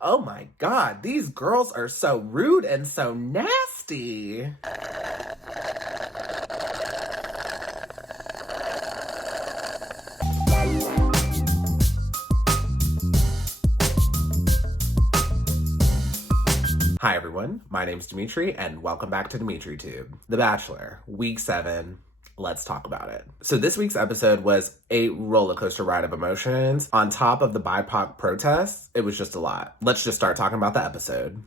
Oh my god, these girls are so rude and so nasty. Hi everyone, my name's Dimitri and welcome back to DimitriTube. The Bachelor, week 7. Let's talk about it. So this week's episode was a roller coaster ride of emotions. On top of the BIPOC protests, it was just a lot. Let's just start talking about the episode.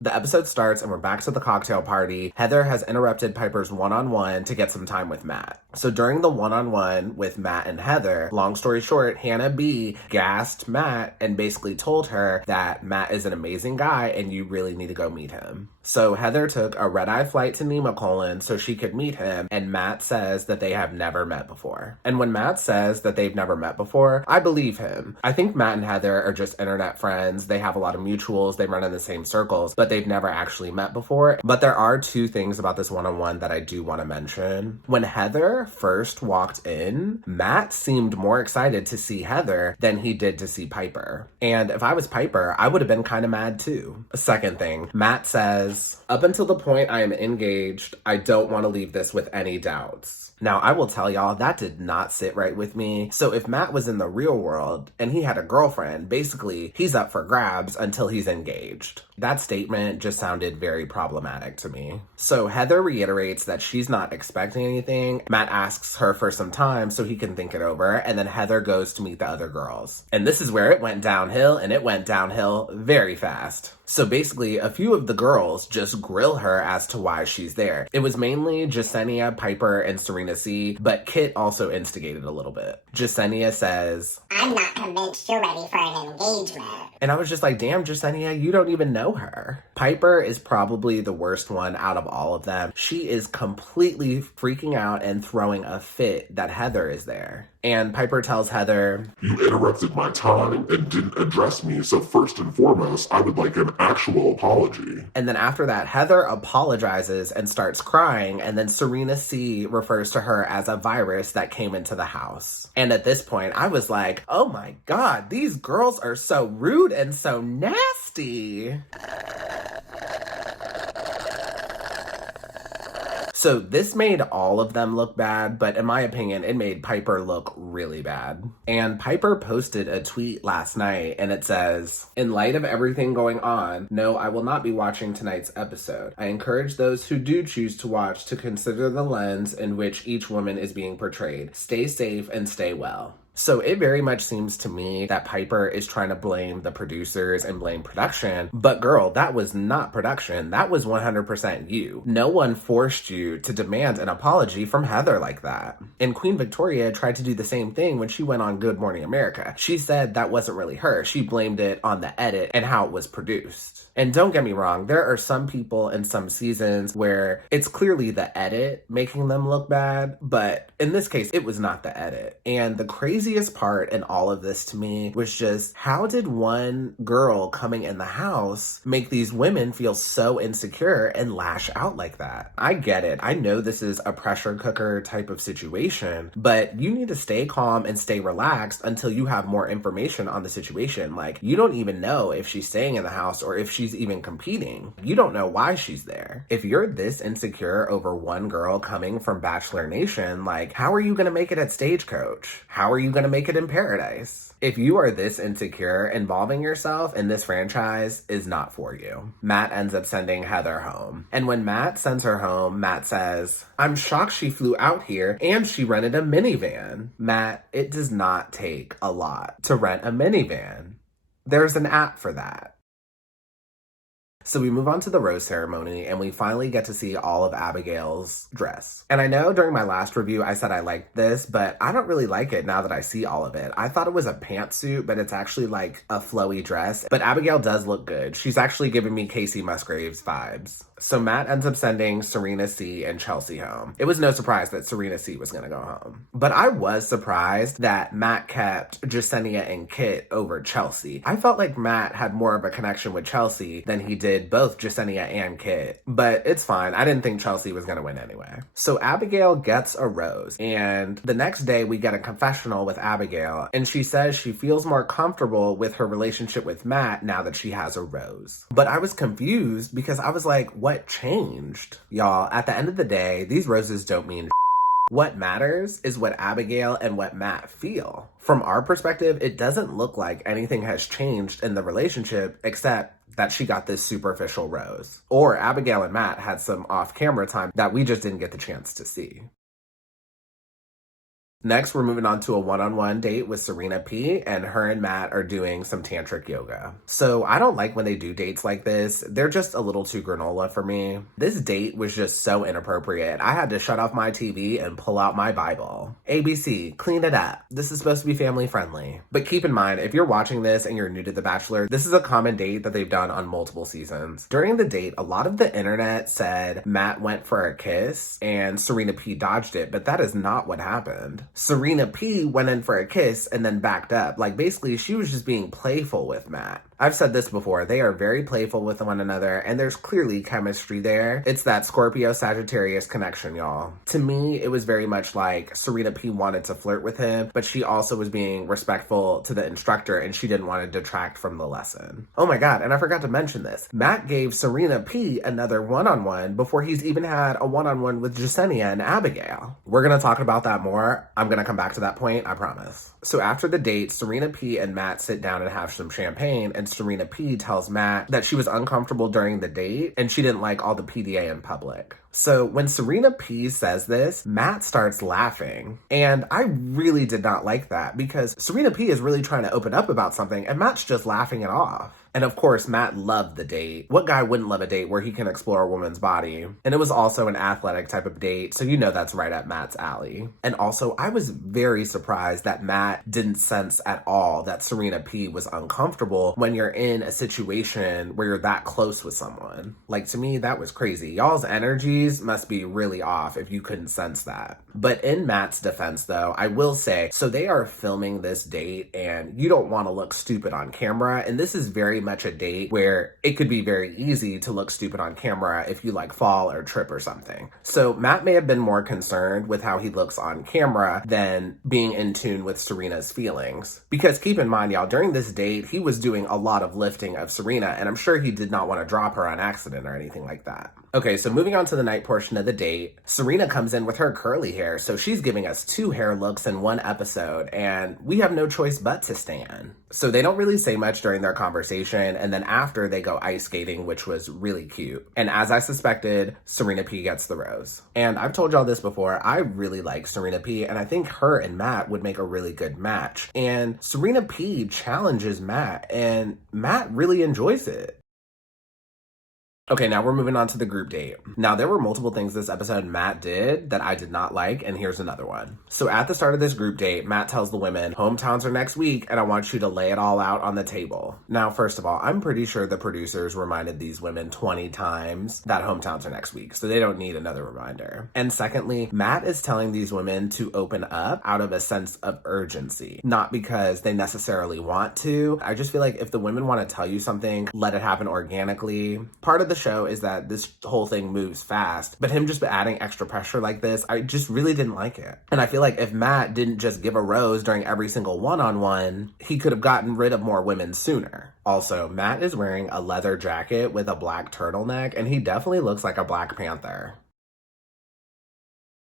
The episode starts and we're back to the cocktail party. Heather has interrupted Pieper's one-on-one to get some time with Matt. So during the one-on-one with Matt and Heather, long story short, Hannah B gassed Matt and basically told her that Matt is an amazing guy and you really need to go meet him. So Heather took a red-eye flight to Nemacolin so she could meet him, and Matt says that they have never met before. And when Matt says that they've never met before, I believe him. I think Matt and Heather are just internet friends. They have a lot of mutuals. They run in the same circles, but they've never actually met before. But there are two things about this one-on-one that I do want to mention. When Heather first walked in, Matt seemed more excited to see Heather than he did to see Pieper. And if I was Pieper, I would have been kind of mad too. Second thing, Matt says, up until the point I am engaged, I don't want to leave this with any doubts. Now, I will tell y'all, that did not sit right with me. So if Matt was in the real world and he had a girlfriend, basically, he's up for grabs until he's engaged. That statement just sounded very problematic to me. So Heather reiterates that she's not expecting anything. Matt asks her for some time so he can think it over, and then Heather goes to meet the other girls. And this is where it went downhill, and it went downhill very fast. So basically, a few of the girls just grill her as to why she's there. It was mainly Jessenia, Pieper, and Serena C, but Kit also instigated a little bit. Jessenia says, I'm not convinced you're ready for an engagement. And I was just like, damn, Jessenia, you don't even know her. Pieper is probably the worst one out of all of them. She is completely freaking out and throwing a fit that Heather is there. And Pieper tells Heather, you interrupted my time and didn't address me, so first and foremost, I would like an actual apology. And then after that, Heather apologizes and starts crying, and then Serena C refers to her as a virus that came into the house. And at this point, I was like, oh my god, these girls are so rude and so nasty. So this made all of them look bad, but in my opinion, it made Pieper look really bad. And Pieper posted a tweet last night and it says, in light of everything going on, no, I will not be watching tonight's episode. I encourage those who do choose to watch to consider the lens in which each woman is being portrayed. Stay safe and stay well. So it very much seems to me that Pieper is trying to blame the producers and blame production. But girl, that was not production. That was 100% you. No one forced you to demand an apology from Heather like that. And Queen Victoria tried to do the same thing when she went on Good Morning America. She said that wasn't really her. She blamed it on the edit and how it was produced. And don't get me wrong, there are some people in some seasons where it's clearly the edit making them look bad, but in this case, it was not the edit. And the craziest part in all of this to me was just, how did one girl coming in the house make these women feel so insecure and lash out like that? I get it. I know this is a pressure cooker type of situation, but you need to stay calm and stay relaxed until you have more information on the situation. Like, you don't even know if she's staying in the house or if she's even competing. You don't know why she's there. If you're this insecure over one girl coming from Bachelor Nation, like, how are you going to make it at Stagecoach? How are you going to make it in Paradise? If you are this insecure, involving yourself in this franchise is not for you. Matt ends up sending Heather home. And when Matt sends her home, Matt says, I'm shocked she flew out here and she rented a minivan. Matt, it does not take a lot to rent a minivan. There's an app for that. So we move on to the rose ceremony and we finally get to see all of Abigail's dress. And I know during my last review I said I liked this, but I don't really like it now that I see all of it. I thought it was a pantsuit, but it's actually like a flowy dress. But Abigail does look good. She's actually giving me Casey Musgraves vibes. So Matt ends up sending Serena C and Chelsea home. It was no surprise that Serena C was going to go home. But I was surprised that Matt kept Jessenia and Kit over Chelsea. I felt like Matt had more of a connection with Chelsea than he did both Jessenia and Kit. But it's fine. I didn't think Chelsea was going to win anyway. So Abigail gets a rose. And the next day we get a confessional with Abigail. And she says she feels more comfortable with her relationship with Matt now that she has a rose. But I was confused because I was like, what changed? Y'all, at the end of the day, these roses don't mean what matters is what Abigail and what Matt feel. From our perspective, it doesn't look like anything has changed in the relationship except that she got this superficial rose. Or Abigail and Matt had some off-camera time that we just didn't get the chance to see. Next, we're moving on to a one-on-one date with Serena P, and her and Matt are doing some tantric yoga. So I don't like when they do dates like this. They're just a little too granola for me. This date was just so inappropriate. I had to shut off my TV and pull out my Bible. ABC, clean it up. This is supposed to be family friendly. But keep in mind, if you're watching this and you're new to The Bachelor, this is a common date that they've done on multiple seasons. During the date, a lot of the internet said Matt went for a kiss and Serena P dodged it, but that is not what happened. Serena P went in for a kiss and then backed up. Like, basically, she was just being playful with Matt. I've said this before, they are very playful with one another, and there's clearly chemistry there. It's that Scorpio-Sagittarius connection, y'all. To me, it was very much like Serena P wanted to flirt with him, but she also was being respectful to the instructor, and she didn't want to detract from the lesson. Oh my god, and I forgot to mention this. Matt gave Serena P another one-on-one before he's even had a one-on-one with Jessenia and Abigail. We're gonna talk about that more. I'm gonna come back to that point, I promise. So after the date, Serena P and Matt sit down and have some champagne, and Serena P tells Matt that she was uncomfortable during the date and she didn't like all the PDA in public. So when Serena P says this, Matt starts laughing. And I really did not like that because Serena P is really trying to open up about something and Matt's just laughing it off. And of course, Matt loved the date. What guy wouldn't love a date where he can explore a woman's body? And it was also an athletic type of date, so you know that's right up Matt's alley. And also, I was very surprised that Matt didn't sense at all that Serena P was uncomfortable when you're in a situation where you're that close with someone. Like, to me, that was crazy. Y'all's energies must be really off if you couldn't sense that. But in Matt's defense, though, I will say, so they are filming this date, and you don't want to look stupid on camera, and this is very much a date where it could be very easy to look stupid on camera if you like fall or trip or something. So Matt may have been more concerned with how he looks on camera than being in tune with Serena's feelings. Because keep in mind, y'all, during this date, he was doing a lot of lifting of Serena, and I'm sure he did not want to drop her on accident or anything like that. Okay, so moving on to the night portion of the date, Serena comes in with her curly hair, so she's giving us 2 hair looks in one episode, and we have no choice but to stan. So they don't really say much during their conversation, and then after they go ice skating, which was really cute. And as I suspected, Serena P gets the rose. And I've told y'all this before, I really like Serena P, and I think her and Matt would make a really good match. And Serena P challenges Matt, and Matt really enjoys it. Okay, now we're moving on to the group date. Now, there were multiple things this episode Matt did that I did not like, and here's another one. So at the start of this group date, Matt tells the women, hometowns are next week, and I want you to lay it all out on the table. Now, first of all, I'm pretty sure the producers reminded these women 20 times that hometowns are next week, so they don't need another reminder. And secondly, Matt is telling these women to open up out of a sense of urgency, not because they necessarily want to. I just feel like if the women want to tell you something, let it happen organically. Part of the show is that this whole thing moves fast, but him just adding extra pressure like this, I just really didn't like it. And I feel like if Matt didn't just give a rose during every single one-on-one, he could have gotten rid of more women sooner. Also, Matt is wearing a leather jacket with a black turtleneck, and he definitely looks like a Black Panther.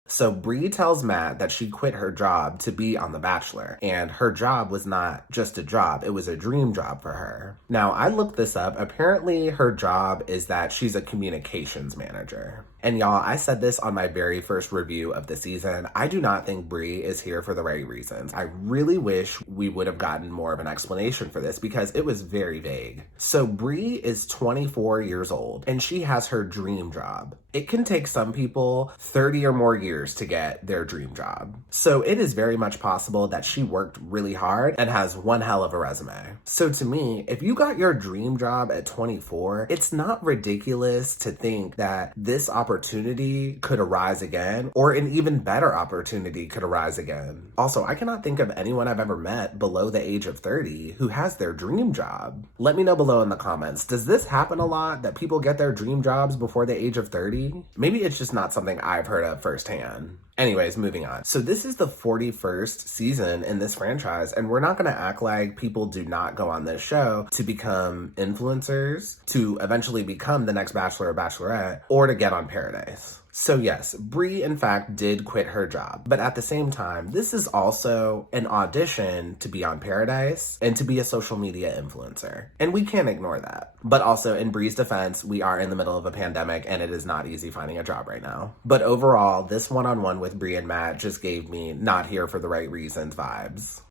So Brie tells Matt that she quit her job to be on The Bachelor, and her job was not just a job, it was a dream job for her. Now, I looked this up. Apparently, her job is that she's a communications manager. And y'all, I said this on my very first review of the season. I do not think Brie is here for the right reasons. I really wish we would have gotten more of an explanation for this because it was very vague. So Brie is 24 years old and she has her dream job. It can take some people 30 or more years years to get their dream job. So it is very much possible that she worked really hard and has one hell of a resume. So to me, if you got your dream job at 24, it's not ridiculous to think that this opportunity could arise again, or an even better opportunity could arise again. Also, I cannot think of anyone I've ever met below the age of 30 who has their dream job. Let me know below in the comments. Does this happen a lot, that people get their dream jobs before the age of 30? Maybe it's just not something I've heard of firsthand. Anyways, moving on. So this is the 41st season in this franchise, and we're not going to act like people do not go on this show to become influencers, to eventually become the next Bachelor or Bachelorette, or to get on Paradise. So yes, Brie in fact did quit her job, but at the same time, this is also an audition to be on Paradise and to be a social media influencer. And we can't ignore that. But also, in Brie's defense, we are in the middle of a pandemic and it is not easy finding a job right now. But overall, this one-on-one with Brie and Matt just gave me not here for the right reasons vibes.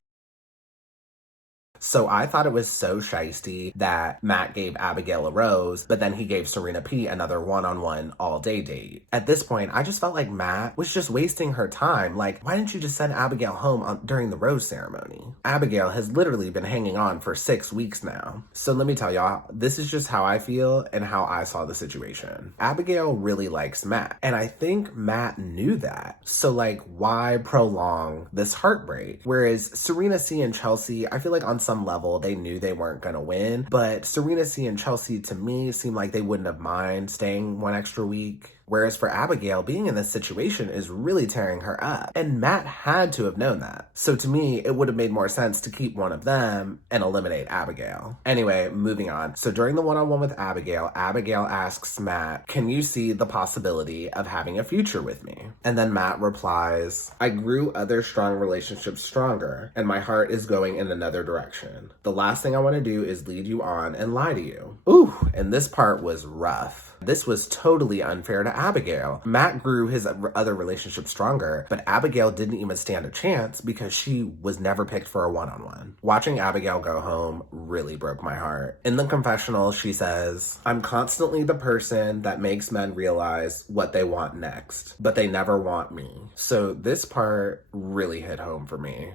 So I thought it was so shysty that Matt gave Abigail a rose, but then he gave Serena P another one-on-one all-day date. At this point, I just felt like Matt was just wasting her time. Like, why didn't you just send Abigail home during the rose ceremony? Abigail has literally been hanging on for 6 weeks now. So let me tell y'all, this is just how I feel and how I saw the situation. Abigail really likes Matt, and I think Matt knew that. So like, why prolong this heartbreak? Whereas Serena C and Chelsea, I feel like on some level they knew they weren't gonna win, but Serena C and Chelsea to me seemed like they wouldn't have mind staying one extra week. Whereas for Abigail, being in this situation is really tearing her up. And Matt had to have known that. So to me, it would have made more sense to keep one of them and eliminate Abigail. Anyway, moving on. So during the one-on-one with Abigail, Abigail asks Matt, "Can you see the possibility of having a future with me?" And then Matt replies, "I grew other strong relationships stronger, and my heart is going in another direction. The last thing I want to do is lead you on and lie to you." Ooh, and this part was rough. This was totally unfair to Abigail. Matt grew his other relationship stronger, but Abigail didn't even stand a chance because she was never picked for a one-on-one. Watching Abigail go home really broke my heart. In the confessional, she says, "I'm constantly the person that makes men realize what they want next, but they never want me." So this part really hit home for me.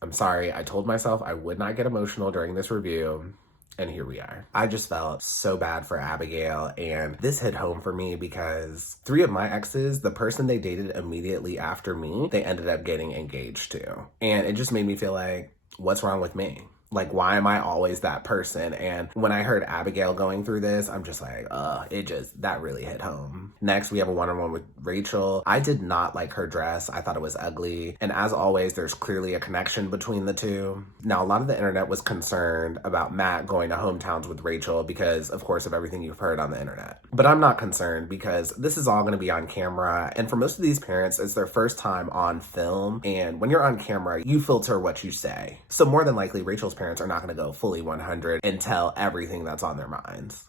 I'm sorry, I told myself I would not get emotional during this review. And here we are. I just felt so bad for Abigail, and this hit home for me because 3 of my exes, the person they dated immediately after me, they ended up getting engaged to. And it just made me feel like, what's wrong with me? Like, why am I always that person? And when I heard Abigail going through this, I'm just like, that really hit home. Next, we have a one-on-one with Rachael. I did not like her dress. I thought it was ugly. And as always, there's clearly a connection between the two. Now, a lot of the internet was concerned about Matt going to hometowns with Rachael because, of course, of everything you've heard on the internet. But I'm not concerned because this is all going to be on camera. And for most of these parents, it's their first time on film. And when you're on camera, you filter what you say. So more than likely, Rachel's parents are not going to go fully 100 and tell everything that's on their minds.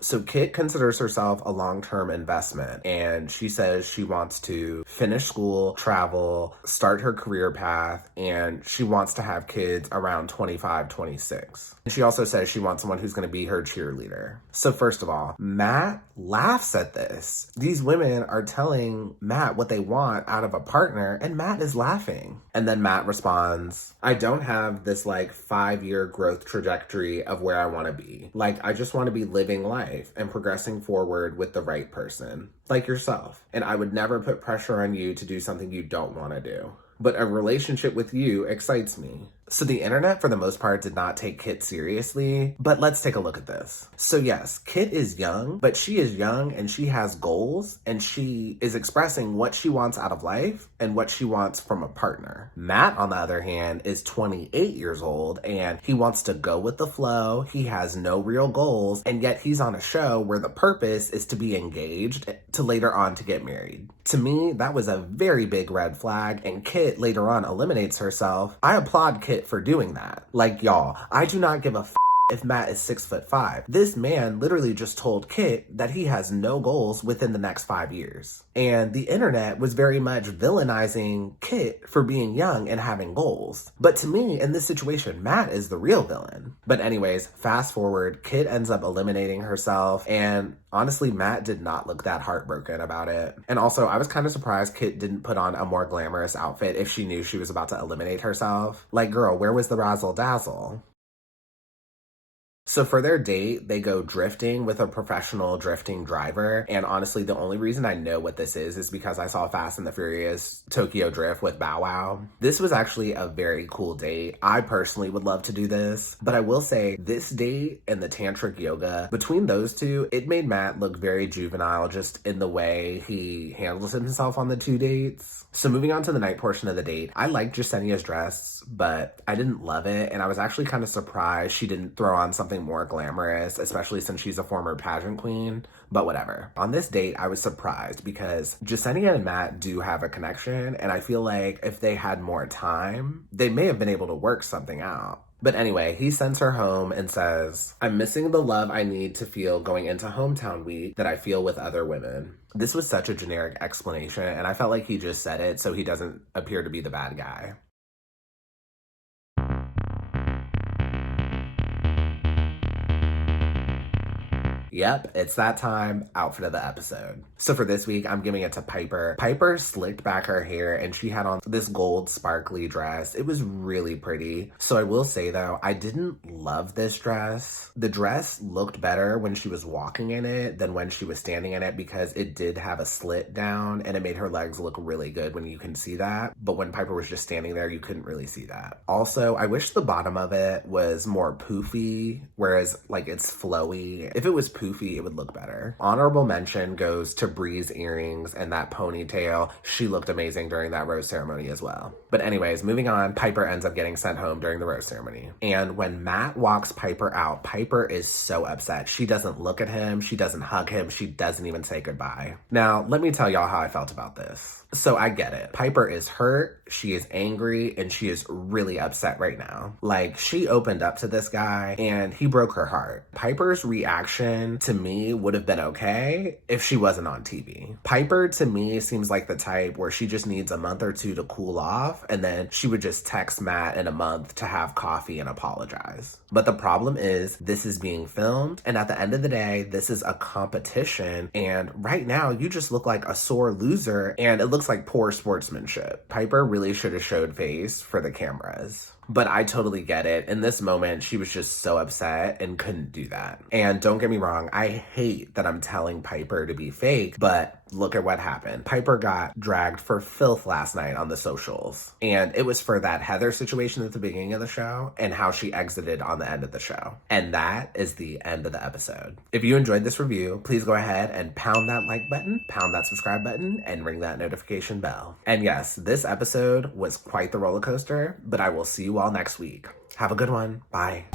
So Kit considers herself a long-term investment, and she says she wants to finish school, travel, start her career path, and she wants to have kids around 25, 26. And she also says she wants someone who's going to be her cheerleader. So first of all, Matt laughs at this. These women are telling Matt what they want out of a partner, and Matt is laughing. And then Matt responds, "I don't have this 5-year growth trajectory of where I want to be. I just want to be living life and progressing forward with the right person, like yourself. And I would never put pressure on you to do something you don't want to do. But a relationship with you excites me." So the internet, for the most part, did not take Kit seriously, but let's take a look at this. So yes, Kit is young, but she is young and she has goals, and she is expressing what she wants out of life and what she wants from a partner. Matt, on the other hand, is 28 years old and he wants to go with the flow. He has no real goals, and yet he's on a show where the purpose is to be engaged to later on to get married. To me, that was a very big red flag, and Kit later on eliminates herself. I applaud Kit for doing that. Y'all, I do not give a if Matt is 6'5"? This man literally just told Kit that he has no goals within the next 5 years. And the internet was very much villainizing Kit for being young and having goals. But to me, in this situation, Matt is the real villain. But anyways, fast forward, Kit ends up eliminating herself, and honestly, Matt did not look that heartbroken about it. And also, I was kind of surprised Kit didn't put on a more glamorous outfit if she knew she was about to eliminate herself. Like, girl, where was the razzle dazzle? So for their date, they go drifting with a professional drifting driver. And honestly, the only reason I know what this is because I saw Fast and the Furious Tokyo Drift with Bow Wow. This was actually a very cool date. I personally would love to do this. But I will say, this date and the tantric yoga, between those two, it made Matt look very juvenile just in the way he handles himself on the 2 dates. So moving on to the night portion of the date, I liked Jessenia's dress, but I didn't love it. And I was actually kind of surprised she didn't throw on something more glamorous, especially since she's a former pageant queen, but whatever. On this date, I was surprised because Jessenia and Matt do have a connection, and I feel like if they had more time, they may have been able to work something out. But anyway, he sends her home and says, "I'm missing the love I need to feel going into hometown week that I feel with other women." This was such a generic explanation, and I felt like he just said it so he doesn't appear to be the bad guy. Yep, it's that time. Outfit of the episode. So for this week, I'm giving it to Pieper. Pieper slicked back her hair and she had on this gold sparkly dress. It was really pretty. So I will say though, I didn't love this dress. The dress looked better when she was walking in it than when she was standing in it because it did have a slit down and it made her legs look really good when you can see that. But when Pieper was just standing there, you couldn't really see that. Also, I wish the bottom of it was more poofy, whereas like it's flowy. If it was poofy, it would look better. Honorable mention goes to Bries earrings and that ponytail. She looked amazing during that rose ceremony as well. But anyways, moving on, Pieper ends up getting sent home during the rose ceremony. And when Matt walks Pieper out, Pieper is so upset. She doesn't look at him. She doesn't hug him. She doesn't even say goodbye. Now, let me tell y'all how I felt about this. So I get it. Pieper is hurt, she is angry, and she is really upset right now. Like, she opened up to this guy and he broke her heart. Pieper's reaction to me would have been okay if she wasn't on TV. Pieper to me seems like the type where she just needs a month or two to cool off and then she would just text Matt in a month to have coffee and apologize. But the problem is this is being filmed and at the end of the day, this is a competition and right now you just look like a sore loser and it looks like poor sportsmanship. Pieper really should have showed face for the cameras. But I totally get it. In this moment, she was just so upset and couldn't do that. And don't get me wrong, I hate that I'm telling Pieper to be fake, but look at what happened. Pieper got dragged for filth last night on the socials. And it was for that Heather situation at the beginning of the show and how she exited on the end of the show. And that is the end of the episode. If you enjoyed this review, please go ahead and pound that like button, pound that subscribe button, and ring that notification bell. And yes, this episode was quite the roller coaster, but I will see you all next week. Have a good one. Bye.